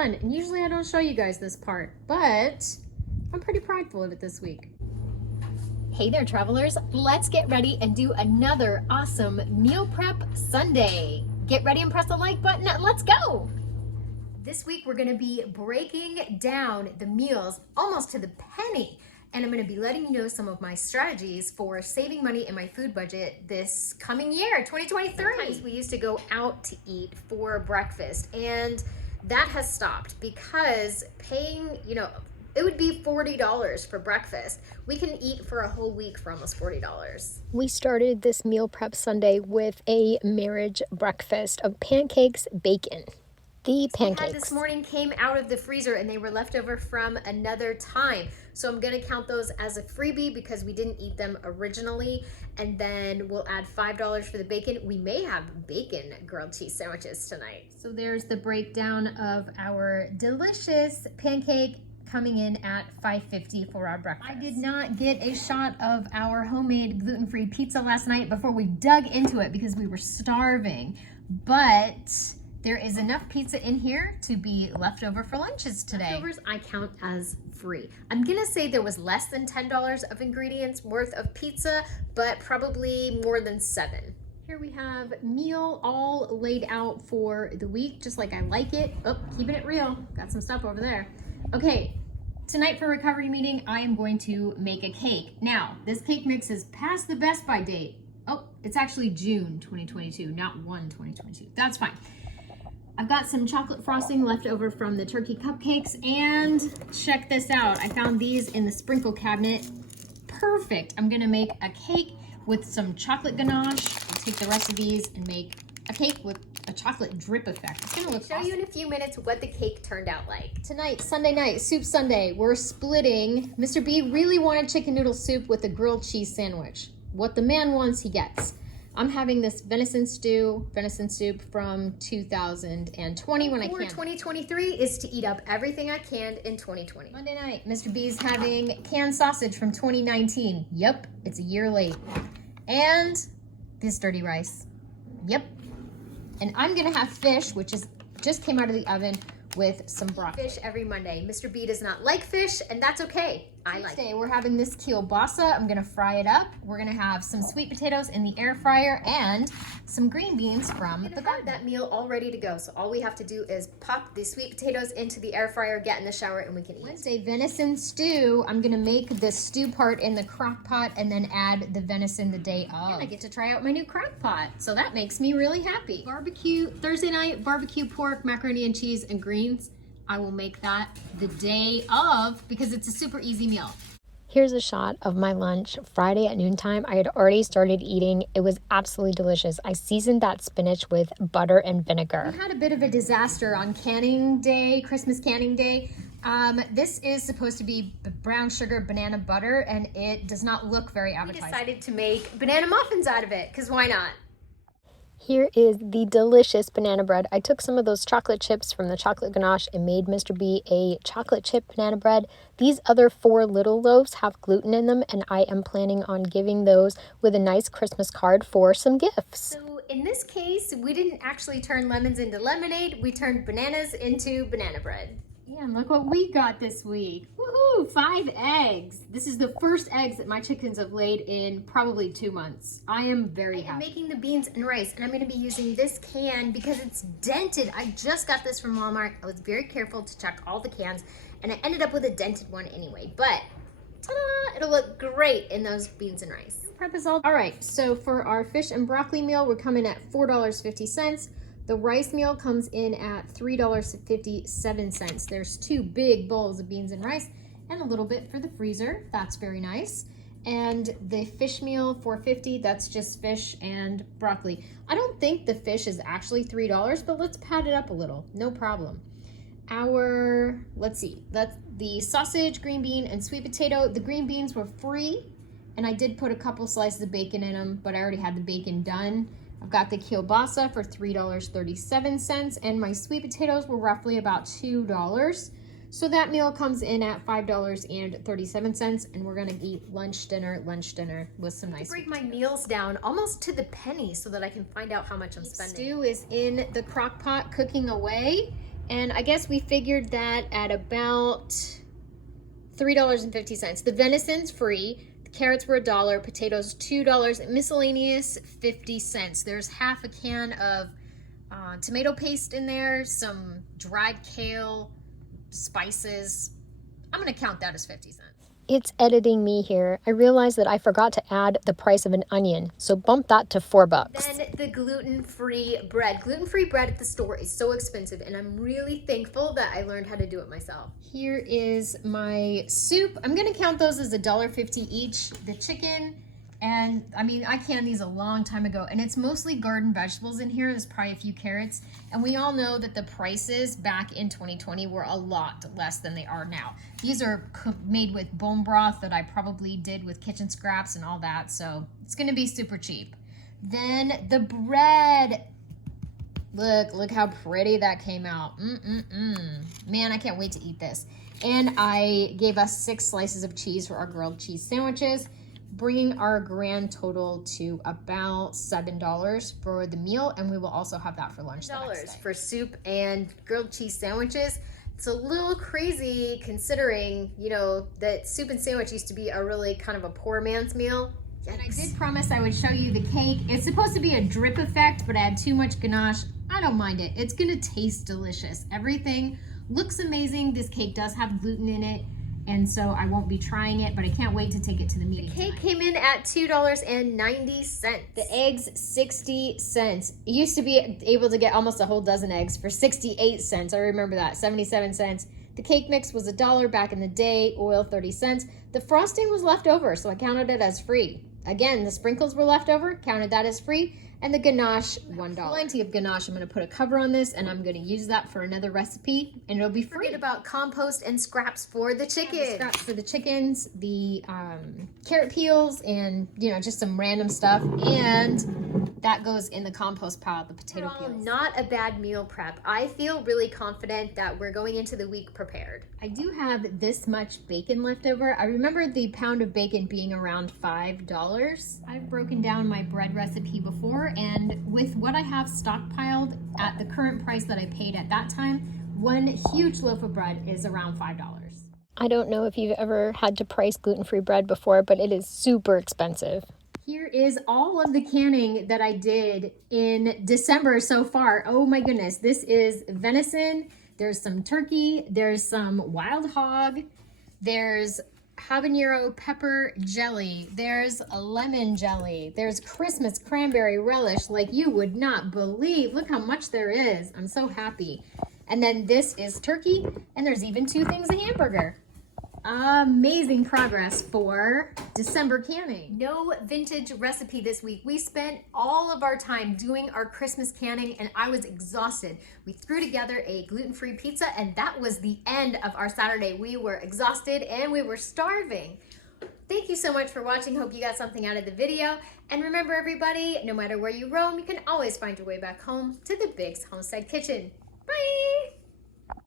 fun. And usually I don't show you guys this part, but I'm pretty prideful of it this week. Hey there, travelers. Let's get ready and do another awesome meal prep Sunday. Get ready and press the like button and let's go. This week we're gonna be breaking down the meals almost to the penny. And I'm gonna be letting you know some of my strategies for saving money in my food budget this coming year, 2023. Sometimes we used to go out to eat for breakfast, and that has stopped because paying, it would be $40 for breakfast. We can eat for a whole week for almost $40. We started this meal prep Sunday with a marriage breakfast of pancakes, bacon. The pancakes We had this morning came out of the freezer and they were left over from another time. So I'm gonna count those as a freebie because we didn't eat them originally. And then we'll add $5 for the bacon. We may have bacon grilled cheese sandwiches tonight. So there's the breakdown of our delicious pancake coming in at $5.50 for our breakfast. I did not get a shot of our homemade gluten-free pizza last night before we dug into it because we were starving. But there is enough pizza in here to be left over for lunches today. Leftovers I count as free. I'm gonna say there was less than $10 of ingredients worth of pizza, but probably more than 7. Here we have meal all laid out for the week, just like I like it. Oh, keeping it real. Got some stuff over there. Okay, tonight for recovery meeting, I am going to make a cake. Now, this cake mix is past the Best By date. Oh, it's actually June 2022, not 1/2022. That's fine. I've got some chocolate frosting left over from the turkey cupcakes, and check this out. I found these in the sprinkle cabinet. Perfect. I'm gonna make a cake with some chocolate ganache. I'll take the rest of these and make a cake with a chocolate drip effect. It's gonna look awesome. I'll show you in a few minutes what the cake turned out like. Tonight, Sunday night, Soup Sunday, we're splitting. Mr. B really wanted chicken noodle soup with a grilled cheese sandwich. What the man wants, he gets. I'm having this venison soup from 2020 when I can. 2023 is to eat up everything I canned in 2020. Monday night, Mr. B's having canned sausage from 2019. Yep, it's a year late. And this dirty rice. Yep. And I'm gonna have fish, which just came out of the oven with some broccoli. Fish every Monday. Mr. B does not like fish, and that's okay. I like it. Today we're having this kielbasa. I'm gonna fry it up. We're gonna have some sweet potatoes in the air fryer and some green beans from the garden. That meal all ready to go. So all we have to do is pop the sweet potatoes into the air fryer, get in the shower, and we can eat. Wednesday venison stew. I'm gonna make the stew part in the crock pot and then add the venison the day of. And I get to try out my new crock pot. So that makes me really happy. Thursday night, barbecue pork, macaroni and cheese, and greens. I will make that the day of because it's a super easy meal. Here's a shot of my lunch Friday at noontime. I had already started eating. It was absolutely delicious. I seasoned that spinach with butter and vinegar. We had a bit of a disaster on canning day, Christmas canning day. This is supposed to be brown sugar banana butter, and it does not look very appetizing. We decided to make banana muffins out of it, because why not? Here is the delicious banana bread. I took some of those chocolate chips from the chocolate ganache and made Mr. B a chocolate chip banana bread. These other 4 little loaves have gluten in them, and I am planning on giving those with a nice Christmas card for some gifts. So in this case, we didn't actually turn lemons into lemonade. We turned bananas into banana bread. Yeah, and look what we got this week. Woohoo, 5 eggs. This is the first eggs that my chickens have laid in probably 2 months. I am very happy. I'm making the beans and rice, and I'm gonna be using this can because it's dented. I just got this from Walmart. I was very careful to check all the cans, and I ended up with a dented one anyway, but ta-da, it'll look great in those beans and rice. Prep is all right, so for our fish and broccoli meal, we're coming at $4.50. The rice meal comes in at $3.57. There's 2 big bowls of beans and rice and a little bit for the freezer. That's very nice. And the fish meal, $4.50, that's just fish and broccoli. I don't think the fish is actually $3, but let's pad it up a little. No problem. Let's see, that's the sausage, green bean, and sweet potato. The green beans were free, and I did put a couple slices of bacon in them, but I already had the bacon done. I've got the kielbasa for $3.37, and my sweet potatoes were roughly about $2. So that meal comes in at $5.37, and we're gonna eat lunch, dinner with some nice. I break my meals down almost to the penny so that I can find out how much I'm spending. Stew is in the crock pot cooking away, And I guess we figured that at about $3.50. The venison's free. The carrots were $1, potatoes $2, miscellaneous 50 cents. There's half a can of tomato paste in there, some dried kale, spices. I'm gonna count that as 50 cents. It's editing me here. I realized that I forgot to add the price of an onion, so bump that to $4. Then the gluten-free bread. Gluten-free bread at the store is so expensive, and I'm really thankful that I learned how to do it myself. Here is my soup. I'm gonna count those as $1.50 each. The chicken, and I mean, I canned these a long time ago, and it's mostly garden vegetables in here. There's probably a few carrots, and we all know that the prices back in 2020 were a lot less than they are now. These are made with bone broth that I probably did with kitchen scraps and all that, so it's gonna be super cheap. Then the bread. Look how pretty that came out. Man, I can't wait to eat this. And I gave us 6 slices of cheese for our grilled cheese sandwiches, bringing our grand total to about $7 for the meal, and we will also have that for lunch the next day. For soup and grilled cheese sandwiches. It's a little crazy considering, you know, that soup and sandwich used to be a really kind of a poor man's meal. And I did promise I would show you the cake. It's supposed to be a drip effect, but I had too much ganache. I don't mind it. It's gonna taste delicious. Everything looks amazing. This cake does have gluten in it, and so I won't be trying it, but I can't wait to take it to the meeting. The cake came in at $2.90. The eggs, 60 cents. You used to be able to get almost a whole dozen eggs for 68 cents. I remember that, 77 cents. The cake mix was $1 back in the day, oil 30 cents. The frosting was left over, so I counted it as free. Again, the sprinkles were left over, counted that as free, and the ganache, $1. Plenty of ganache. I'm gonna put a cover on this, and I'm gonna use that for another recipe, and it'll be free. Forget about compost and scraps for the chicken. Yeah, the scraps for the chickens, the carrot peels, and you know, just some random stuff, and that goes in the compost pile, the potato peels. Not a bad meal prep. I feel really confident that we're going into the week prepared. I do have this much bacon left over. I remember the pound of bacon being around $5. I've broken down my bread recipe before, and with what I have stockpiled at the current price that I paid at that time, one huge loaf of bread is around $5. I don't know if you've ever had to price gluten-free bread before, but it is super expensive. Here is all of the canning that I did in December so far. Oh my goodness. This is venison. There's some turkey. There's some wild hog. There's habanero pepper jelly. There's a lemon jelly. There's Christmas cranberry relish like you would not believe. Look how much there is. I'm so happy. And then this is turkey, and there's even 2 things of hamburger. Amazing progress for December canning. No vintage recipe this week. We spent all of our time doing our Christmas canning, and I was exhausted. We threw together a gluten-free pizza, and that was the end of our Saturday. We were exhausted and we were starving. Thank you so much for watching. Hope you got something out of the video. And remember everybody, no matter where you roam, you can always find your way back home to the Big's Homestead Kitchen. Bye!